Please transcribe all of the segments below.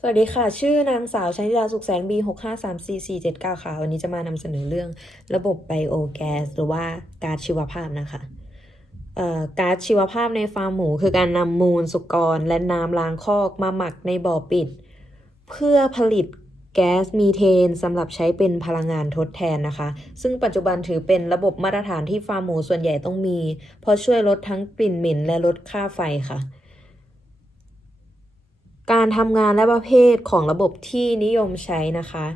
สวัสดีค่ะ ชื่อนางสาวชนิดาสุขแสน B 6 5 3 4 4 7 9ค่ะ วันนี้จะมานำเสนอเรื่องระบบไบโอแก๊สหรือว่าก๊าซชีวภาพนะคะเอ่อก๊าซชีวภาพในฟาร์มหมู คือการนำมูลสุกร และน้ำล้างคอกมาหมักในบ่อปิด เพื่อผลิตแก๊สมีเทนสำหรับใช้เป็นพลังงานทดแทนนะคะ ซึ่งปัจจุบันถือเป็นระบบมาตรฐานที่ฟาร์มหมูส่วนใหญ่ต้องมี เพราะช่วยลดทั้งกลิ่นเหม็นและลดค่าไฟค่ะ การทำงานและประเภทของระบบที่นิยมใช้นะคะ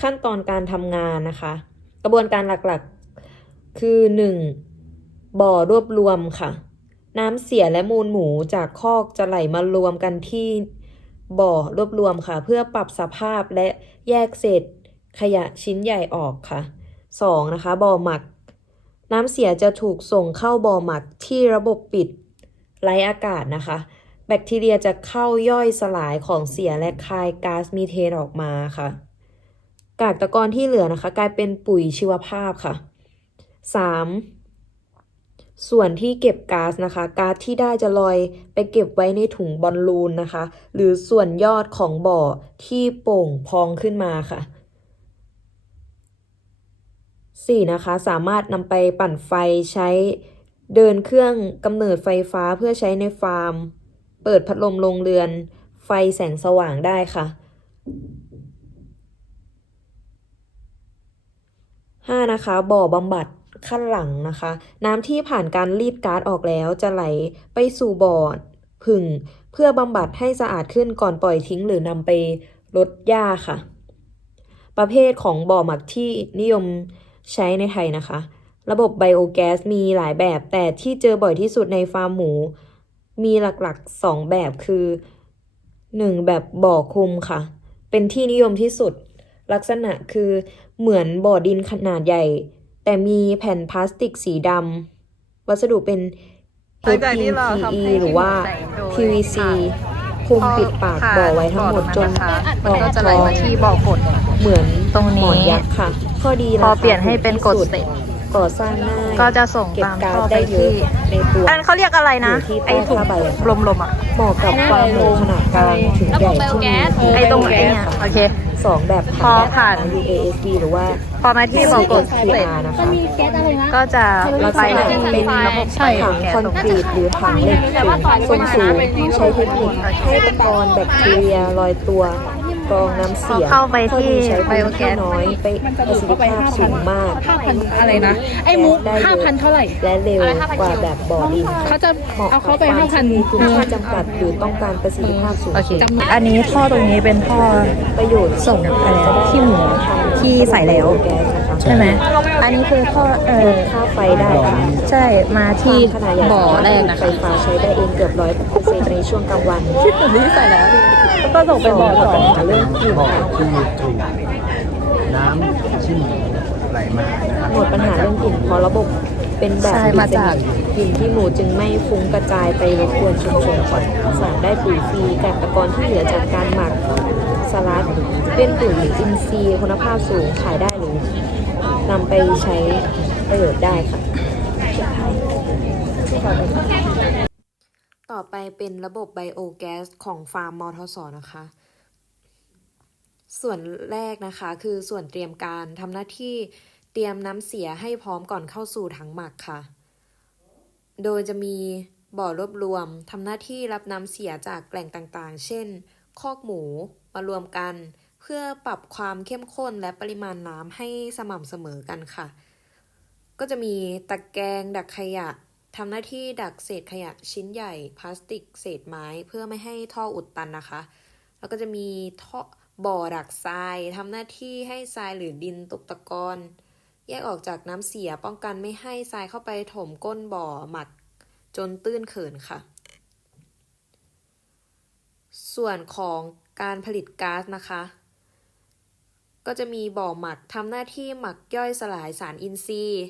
ขั้นตอนการทำงานนะคะ กระบวนการหลักๆคือ 1. บ่อรวบรวมค่ะ น้ำเสียและมูลหมูจากคอกจะไหลมารวมกันที่บ่อรวบรวมค่ะ เพื่อปรับสภาพและแยกเศษขยะชิ้นใหญ่ออกค่ะ 2. นะคะบ่อหมัก น้ำเสียจะถูกส่งเข้าบ่อหมักที่ระบบปิดไร้อากาศนะคะ แบคทีเรียจะเข้าย่อยสลายของเสียและคายก๊าซมีเทนออกมาค่ะ กากตะกอนที่เหลือนะคะ กลายเป็นปุ๋ยชีวภาพค่ะ 3. ส่วนที่เก็บก๊าซนะคะก๊าซที่ได้จะลอยไปเก็บไว้ในถุงบอลลูนนะคะ หรือส่วนยอดของบ่อที่โป่งพองขึ้นมาค่ะ 4. นะคะ สามารถนำไปปั่นไฟใช้เดินเครื่องกำเนิดไฟฟ้าเพื่อใช้ในฟาร์ม เปิดพัดลมโรงเรือน ไฟแสงสว่างได้ค่ะ 5. นะคะ บ่อบำบัดขั้นหลังนะคะ น้ำที่ผ่านการรีดก๊าซออกแล้วจะไหลไปสู่บ่อผึ่ง เพื่อบำบัดให้สะอาดขึ้นก่อนปล่อยทิ้งหรือนำไปลดหญ้าค่ะ ประเภทของบ่อหมักที่นิยมใช้ในไทยนะคะ ระบบไบโอแก๊สมีหลายแบบแต่ที่เจอบ่อยที่สุดในฟาร์มหมู มีหลักๆ 2 แบบคือ 1. แบบบ่อคลุมค่ะ เป็นที่นิยมที่สุด ลักษณะคือเหมือนบ่อดินขนาดใหญ่ แต่มีแผ่นพลาสติกสีดำวัสดุเป็นหลังจากที่เราทำ HDPE ให้หรือว่าแสงโดย PVC คลุมปิดปากบ่อไว้ทั้งหมดจนมันก็จะไหลมาที่บ่อกดเหมือนตรงนี้หมอนยักษ์ค่ะ ข้อดีพอราคาเปลี่ยนให้เป็นกดถูเสร็จ ก่อสร้างง่ายก็จะส่งเก็บตามก๊าซท่อไปได้เยที่อะในตัวอันเขาเรียกอะไรนะอยู่ที่ไอ้ถุงผ้าใบอะลมๆอะเหมาะกับฟาร์มหมูขนาดกลางถึงใหญ่ที่มีไอ้ตรงไอ้เนี่ยโอเคสองแบบพอผ่าน UASB หรือว่าพอมาที่บ่อกดเสร็จ PR นะคะก็จะลักไปษณะที่เป็นระบบถังคอนกรีตหรือถังเหล็กทรงสูงใช้เทคนิคให้ตะกอนแบคทีเรียลอยตัว กรองน้ำเสียเข้าไปที่ข้อดีใช้พื้น Biogas ที่น้อยไปประสิทธิภาพสูงมากห้าพันอะไรนะ ไอ้มุกได้เยอะห้าพันเท่าไหร่ และเร็วกว่าแบบบ่อดินเขาจะเหมาะเอากับเขาไปฟาห้าร์มพันที่มีพื้นที่จำกัดหรือต้องการประสิทธิภาพสูงโอเคสุดอันนี้ท่อตรงนี้เป็นท่อประโยชน์ส่งอะไรนะขี้หมูที่ใส่แล้วแก๊สนะคะใช่ไหมอันนี้คือท่อเออค่าไฟได้ค่ะใช่มาที่ขนาดใหญ่บ่อแรกนะไฟคะฟ้าใช้ได้เองเกือบร้อยเปอร์เซ็นต์ในช่วงกลางวันคิดแบบนี้ใส่แล้วแล้ว ก็ส่งไปบ่อสองปัญหาเรื่องกลิ่นบ่อค่ะที่ถูกน้ำที่ไหลมานะครับหมดปัญหาเรื่องกลิ่นเพราะระบบเป็นแบบใช่มาจาก กลิ่นที่หมูจึงไม่ฟุ้งกระจายไปรบกวนชุมชนก่อนสารได้ปุ๋ยฟรีแกากตะกอนที่เหลือจากการหมักสลัดเป็นปุ๋ยอินทรีย์คุณภาพสูงขายได้หรือนำไปใช้ประโยชน์ได้ค่ะ ต่อไปเป็นระบบไบโอแก๊สของฟาร์มมอทสนะคะ ส่วนแรกนะคะคือส่วนเตรียมการทำหน้าที่เตรียมน้ำเสียให้พร้อมก่อนเข้าสู่ถังหมักค่ะ โดยจะมีบ่อรวบรวมทำหน้าที่รับน้ำเสียจากแหล่งต่างๆ เช่น คอกหมูมารวมกัน เพื่อปรับความเข้มข้นและปริมาณน้ำให้สม่ำเสมอกันค่ะ ก็จะมีตะแกรงดักขยะ ทำหน้าที่ดักเศษขยะชิ้นใหญ่พลาสติกเศษไม้เพื่อไม่ให้ท่ออุดตันนะคะ แล้วก็จะมีท่อบ่อดักทรายทำหน้าที่ให้ทรายหรือดินตกตะกอนแยกออกจากน้ำเสียป้องกันไม่ให้ทรายเข้าไปถมก้นบ่อหมักจนตื้นเขินค่ะ ส่วนของการผลิตก๊าซนะคะ ก็จะมีบ่อหมักทำหน้าที่หมักย่อยสลายสารอินทรีย์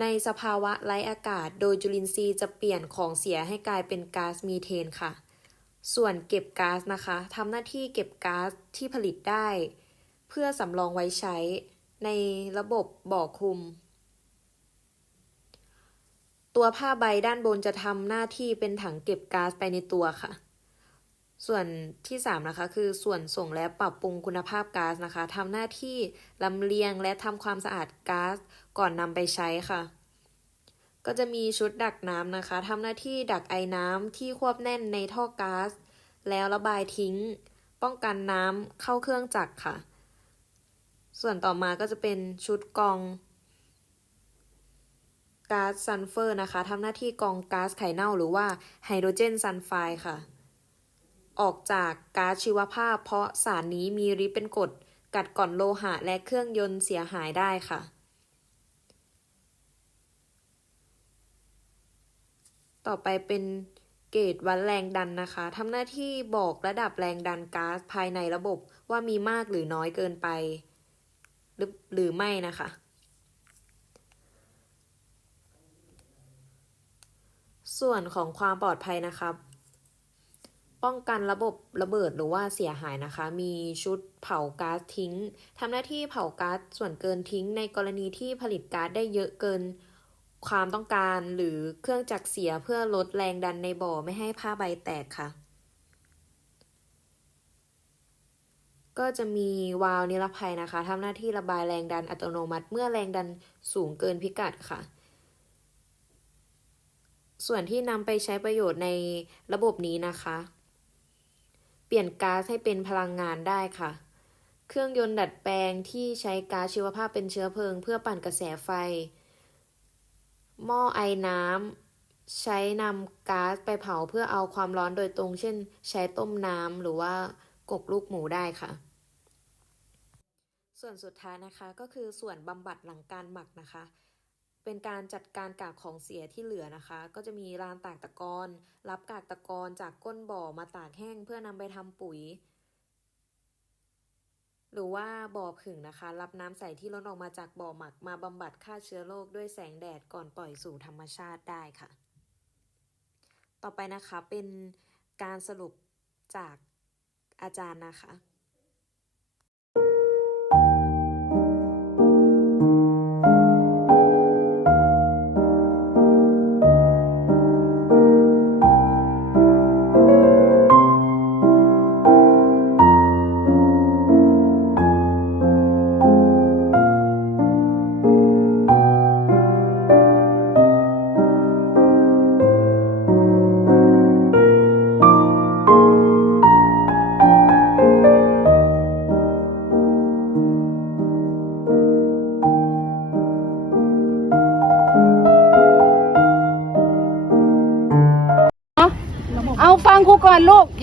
ในสภาวะไร้อากาศ โดยจุลินทรีย์จะเปลี่ยนของเสียให้กลายเป็นก๊าซมีเทนค่ะ ส่วนเก็บก๊าซนะคะทำหน้าที่เก็บก๊าซที่ผลิตได้ เพื่อสำรองไว้ใช้ในระบบบ่อคุม ตัวผ้าใบด้านบนจะทำหน้าที่เป็นถังเก็บก๊าซไปในตัวค่ะ ส่วนที่สามนะคะ คือส่วนส่งและปรับปรุงคุณภาพก๊าซนะคะทำหน้าที่ลำเลียงและทำความสะอาดก๊าซก่อนนำไปใช้ค่ะ ก็จะมีชุดดักน้ำนะคะทำหน้าที่ดักไอน้ำที่ควบแน่นในท่อก๊าซแล้วระบายทิ้ง ป้องกันน้ำเข้าเครื่องจักรค่ะ ส่วนต่อมาก็จะเป็นชุดกองก๊าซซัลเฟอร์นะคะทำหน้าที่กองก๊าซไข่เน่าหรือว่าไฮโดรเจนซัลไฟด์ค่ะ ออกจากก๊าซชีวภาพ เพราะสารนี้มีฤทธิ์เป็นกรดกัดก่อนโลหะและเครื่องยนต์เสียหายได้ค่ะ ต่อไปเป็นเกจวัดแรงดันนะคะทำหน้าที่บอกระดับแรงดันก๊าซภายในระบบว่ามีมากหรือน้อยเกินไป หรือหรือไม่นะคะ ส่วนของความปลอดภัยนะครับ ป้องกันระบบระเบิดหรือว่าเสียหายนะคะ มีชุดเผาก๊าซทิ้งทำหน้าที่เผาก๊าซส่วนเกินทิ้ง ในกรณีที่ผลิตก๊าซได้เยอะเกินความต้องการหรือเครื่องจักรเสียเพื่อลดแรงดันในบ่อไม่ให้ผ้าใบแตกค่ะ ก็จะมีวาล์วนิรภัยนะคะทำหน้าที่ระบายแรงดันอัตโนมัติ เมื่อแรงดันสูงเกินพิกัดค่ะ ส่วนที่นำไปใช้ประโยชน์ในระบบนี้นะคะ เปลี่ยนก๊าซให้เป็นพลังงานได้ค่ะ เครื่องยนต์ดัดแปลงที่ใช้ก๊าซชีวภาพเป็นเชื้อเพลิง เพื่อปั่นกระแสไฟ หม้อไอน้ำใช้นำก๊าซไปเผาเพื่อเอาความร้อนโดยตรง เช่น ใช้ต้มน้ำหรือว่ากกลูกหมูได้ค่ะ ส่วนสุดท้ายนะคะก็คือส่วนบำบัดหลังการหมักนะคะ เป็นการจัดการกากของเสียที่เหลือนะคะ ก็จะมีรานตากตะกอนรับกากตะกอนจากก้นบ่อมาตากแห้งเพื่อนำไปทำปุ๋ย หรือว่าบ่อผึ่งนะคะ รับน้ำใสที่ล้นออกมาจากบ่อหมักมาบำบัดฆ่าเชื้อโรคด้วยแสงแดดก่อนปล่อยสู่ธรรมชาติได้ค่ะ ต่อไปนะคะเป็นการสรุปจากอาจารย์นะคะ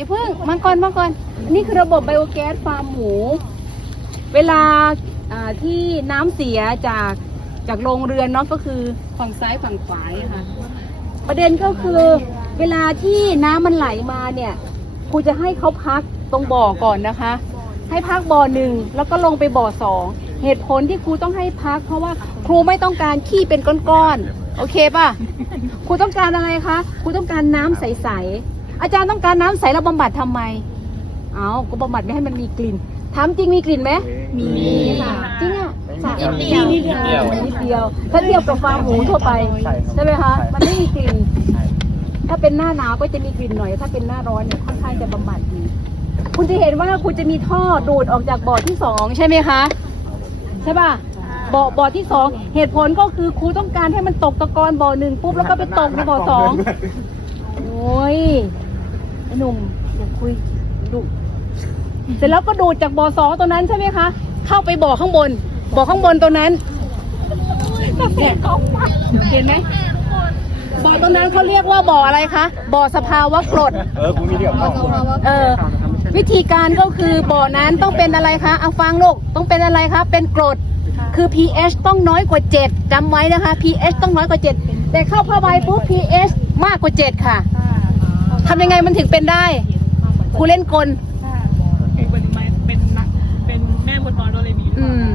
อย่าเพิ่งมาก่อนมาก่อนนี่คือระบบไบโอแก๊สฟาร์มหมู เวลาที่น้ำเสียจากจากโรงเรือนเนาะก็คือฝั่งซ้ายฝั่งขวาค่ะ ประเด็นก็คือเวลาที่น้ำมันไหลมาเนี่ยครูจะให้เขาพักตรงบ่อก่อนนะคะ ให้พักบ่อหนึ่งแล้วก็ลงไปบ่อสองเหตุผลที่ครูต้องให้พัก เพราะว่าครูไม่ต้องการขี้เป็นก้อนๆโอเคป่ะครูต้องการอะไรคะครูต้องการน้ำใสๆ อาจารย์ต้องการน้ำใสแล้วบำบัดทำไม เอาก็บำบัดไม่ให้มันมีกลิ่น ถามจริงมีกลิ่นไหม มีค่ะ จริงอะนิดเดียว นิดเดียว นิดเดียว ถ้าเทียบกับฟาร์มหมูทั่วไป ใช่ครับ ใช่ไหมคะใช่มันไม่มีกลิ่น ถ้าเป็นหน้าหนาวก็จะมีกลิ่นหน่อย ถ้าเป็นหน้าร้อนเนี่ยค่อนข้างจะบำบัดดี คุณจะเห็นว่าคุณจะมีท่อดูดออกจากบ่อที่สองใช่ไหมคะ ใช่ป่ะ บ่อบ่อที่สองเหตุผลก็คือครูต้องการให้มันตกตะกอนบ่อหนึ่งปุ๊บแล้วก็ไปตกในบ่อสอง โอ้ยไอ้ หนุ่มอย่าคุยดุเสร็จแล้วก็ดูดจากบ่อสองตัวนั้นใช่ไหมคะ เข้าไปบ่อข้างบน บ่อข้างบนตัวนั้นเนี่ยเห็นไหมบ่อตัวนั้นเขาเรียกว่าบ่ออะไรคะ บ่อสภาวะกรด เออกูมีเดียวเข้าเออ วิธีการก็คือบ่อนั้นต้องเป็นอะไรคะ เอาฟังลูกต้องเป็นอะไรคะ เป็นกรด คือ pH ต้องน้อยกว่า 7จำไว้นะคะ pH ต้องน้อยกว่า 7 แต่เข้าผ้าใบปุ๊บ pH มากกว่า 7 ค่ะ ทำยังไงมันถึงเป็นได้ครูเล่นกลเป็นไม้เป็นนักเป็นแม่บนบอลโดเรมีอืม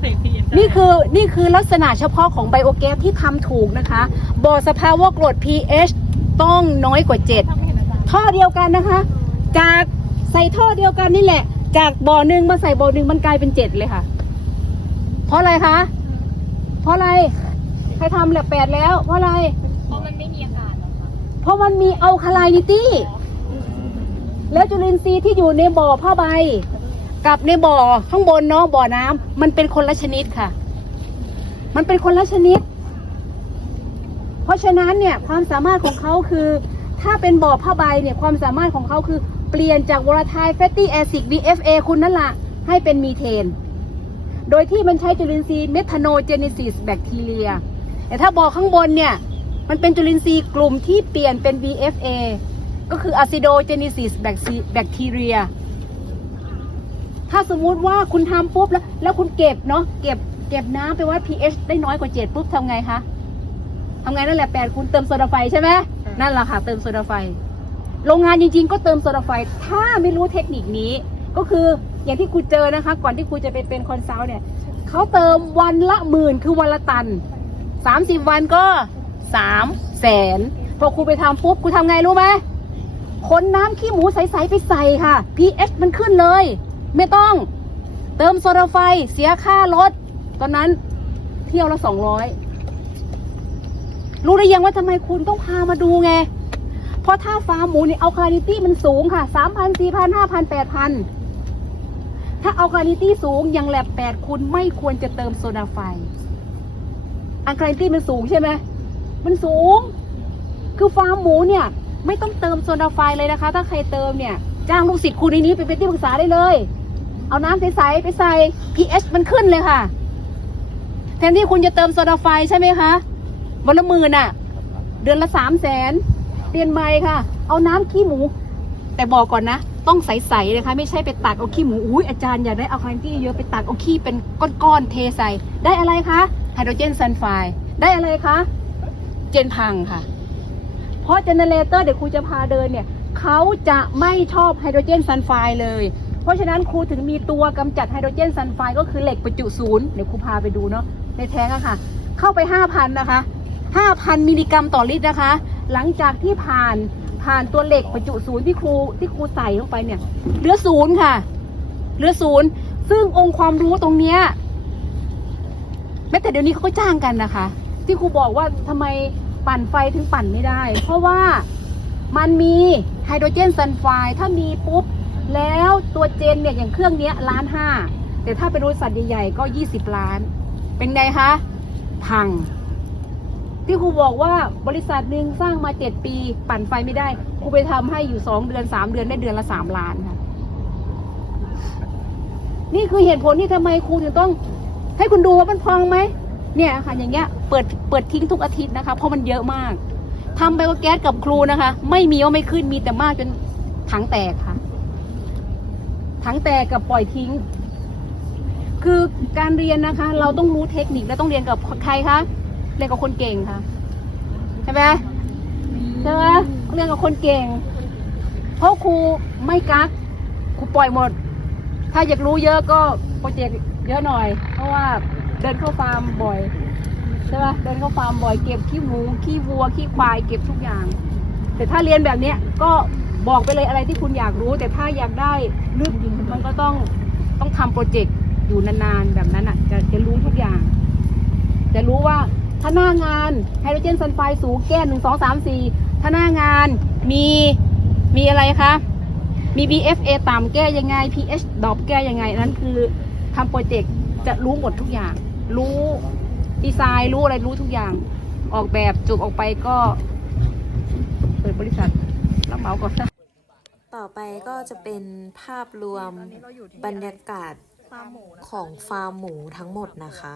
เสกพีเอ็นนี่คือนี่คือลักษณะเฉพาะของไบโอแก๊สที่ทำถูกนะคะ บ่อสภาวะกรด pH ต้องน้อยกว่า 7 ท่อเดียวกันนะคะ จากใส่ท่อเดียวกันนี่แหละ จากบ่อหนึ่งมาใส่บ่อหนึ่งมันกลายเป็นเจ็ดเลยค่ะ เพราะอะไรคะ เพราะอะไร ใครทำแลบแปดแล้ว เพราะอะไร เพราะมันไม่มีอากาศเพราะมันมีอัลคาไลนิตี้ แล้วจุลินทรีย์ที่อยู่ในบ่อผ้าใบ กับในบ่อข้างบนเนาะบ่อน้ำมันเป็นคนละชนิดค่ะ มันเป็นคนละชนิด เพราะฉะนั้นเนี่ยความสามารถของเขาคือ ถ้าเป็นบ่อผ้าใบเนี่ยความสามารถของเขาคือ เปลี่ยนจากวอล t ท l แฟตตี้แอซิด VFA คุณนั่นละให้เป็นมีเทน โดยที่มันใช้จุลินทรีย์เมทานโนเจเนซิสแบคทีเรียแต่ถ้าบ่อข้างบนเนี่ย มันเป็นจุลินทรีย์กลุ่มที่เปลี่ยนเป็น VFA ก็คืออะซิโดเจเนซิสแบคทีเรีย ถ้าสมมุติว่าคุณทำปุ๊บแล้ว แล้วคุณเก็บเนาะเก็บเก็บน้ำไปวัด pH ได้น้อยกว่า 7 ปุ๊บทำไงคะทำไงนั่นแหละแปดคุณเติมโซดาไฟใช่ไหมนั่นแหละค่ะเติมโซดาไฟ โรงงานจริง ๆ ก็เติมโซดาไฟ ถ้าไม่รู้เทคนิคนี้ ก็คืออย่างที่ครูเจอนะคะ ก่อนที่ครูจะไปเป็นคอนซัลท์เนี่ยเขาเติมวันละหมื่นคือวันละตันสามสิบวันก็ สามแสนพอครูไปทำปุ๊บครูทำไงรู้ไหมขนน้ำขี้หมูใสๆไปใส่ค่ะ pH มันขึ้นเลย ไม่ต้อง เติมโซดาไฟเสียค่ารถ ตอนนั้นเที่ยวละสองร้อยรู้หรือยังว่าทำไมคุณต้องพามาดูไง เพราะถ้าฟาร์มหมูเนี่ยเอาคาลิตี้มันสูงค่ะสามพันสี่พันห้าพันแปดพันถ้าเอาคาลิตี้สูงอย่างแลบแปดคุณไม่ควรจะเติมโซดาไฟอันคาลิตี้มันสูงใช่ไหม มันสูง คือฟาร์มหมูเนี่ย ไม่ต้องเติมโซดาไฟเลยนะคะ ถ้าใครเติมเนี่ย จ้างลูกศิษย์คุณในนี้ไปเป็นที่ปรึกษาได้เลย เอาน้ำใสๆไปใส่ pH มันขึ้นเลยค่ะ แทนที่คุณจะเติมโซดาไฟใช่ไหมคะวันละหมื่นอะเดือนละสามแสนเปลี่ยนใหม่ค่ะ เอาน้ำขี้หมู แต่บอกก่อนนะต้องใสๆเลยค่ะไม่ใช่ไปตักเอาขี้หมูอุ้ยอาจารย์อยากได้เอาคาร์ที่เยอะไปตักเอาขี้เป็นก้อนๆเทใส่ ได้อะไรคะไฮโดรเจนซัลไฟด์ได้อะไรคะ เจนพังค่ะ เพราะเจเนเรเตอร์เดี๋ยวครูจะพาเดินเนี่ยเขาจะไม่ชอบไฮโดรเจนซัลไฟด์เลย เพราะฉะนั้นครูถึงมีตัวกำจัดไฮโดรเจนซัลไฟด์ก็คือเหล็กประจุศูนย์เดี๋ยวครูพาไปดูเนาะในแท้งอะค่ะ เข้าไป 5,000 นะคะ 5,000 มิลลิกรัมต่อลิตรนะคะ หลังจากที่ผ่านผ่านตัวเหล็กประจุศูนย์ที่ครูที่ครูใส่ลงไปเนี่ยเหลือศูนย์ค่ะเหลือศูนย์ซึ่งองค์ความรู้ตรงเนี้ยแม้แต่เดี๋ยวนี้เขาก็จ้างกันนะคะ ที่ครูบอกว่าทำไมปั่นไฟถึงปั่นไม่ได้ เพราะว่ามันมีไฮโดรเจนซัลไฟด์ถ้ามีปุ๊บ แล้วตัวเจนเนี่ยอย่างเครื่องเนี้ยล้านห้าแต่ถ้าเป็นบริษัทใหญ่ๆก็ยี่สิบล้าน เป็นไงคะ พัง ที่ครูบอกว่าบริษัทหนึ่งสร้างมาเจ็ดปี ปั่นไฟไม่ได้ครูไปทำให้อยู่สองเดือนสามเดือนได้เดือนละสามล้านค่ะ นี่คือเหตุผลที่ทำไมครูถึงต้อง ให้คุณดูว่ามันพองไหม เนี่ยค่ะอย่างเงี้ยเปิดเปิดทิ้งทุกอาทิตย์นะคะ เพราะมันเยอะมากทำไบโอแก๊สกับครูนะคะ ไม่มีว่าไม่ขึ้นมีแต่มากจนถังแตกค่ะ ถังแตกกับปล่อยทิ้ง คือการเรียนนะคะ เราต้องรู้เทคนิคและต้องเรียนกับใครคะเรียนกับคนเก่งค่ะใช่ไหมใช่ไหมเรียนกับคนเก่ง เพราะครูไม่กักครูปล่อยหมด ถ้าอยากรู้เยอะก็โปรเจกต์เยอะหน่อย เพราะว่า ดินเข้าฟาร์มบ่อยใช่ไหมเดินเข้าฟาร์มบ่อยเก็บขี้หมูขี้วัวขี้ควายเก็บทุกอย่าง แต่ถ้าเรียนแบบเนี้ยก็บอกไปเลยอะไรที่คุณอยากรู้ แต่ถ้าอยากได้ลึกมันก็ต้องต้องทำโปรเจกต์อยู่นานๆแบบนั้นอะจะจะรู้ทุกอย่าง จะรู้ว่าถ้าหน้างานไฮโดรเจนซัลไฟด์สูงแก้หนึ่งสองสามสี่ถ้าหน้างานมีมีอะไรคะมี BFA ต่ำแก้ยังไง pH ดรอปแก้ยังไงนนั้นคือทำโปรเจกต์จะรู้หมดทุกอย่าง รู้ดีไซน์รู้อะไรรู้ทุกอย่าง ออกแบบจบออกไปก็เปิดบริษัทรับเหมาก่อนต่อไปก็จะเป็นภาพรวมบรรยากาศของฟาร์มหมูทั้งหมดนะคะ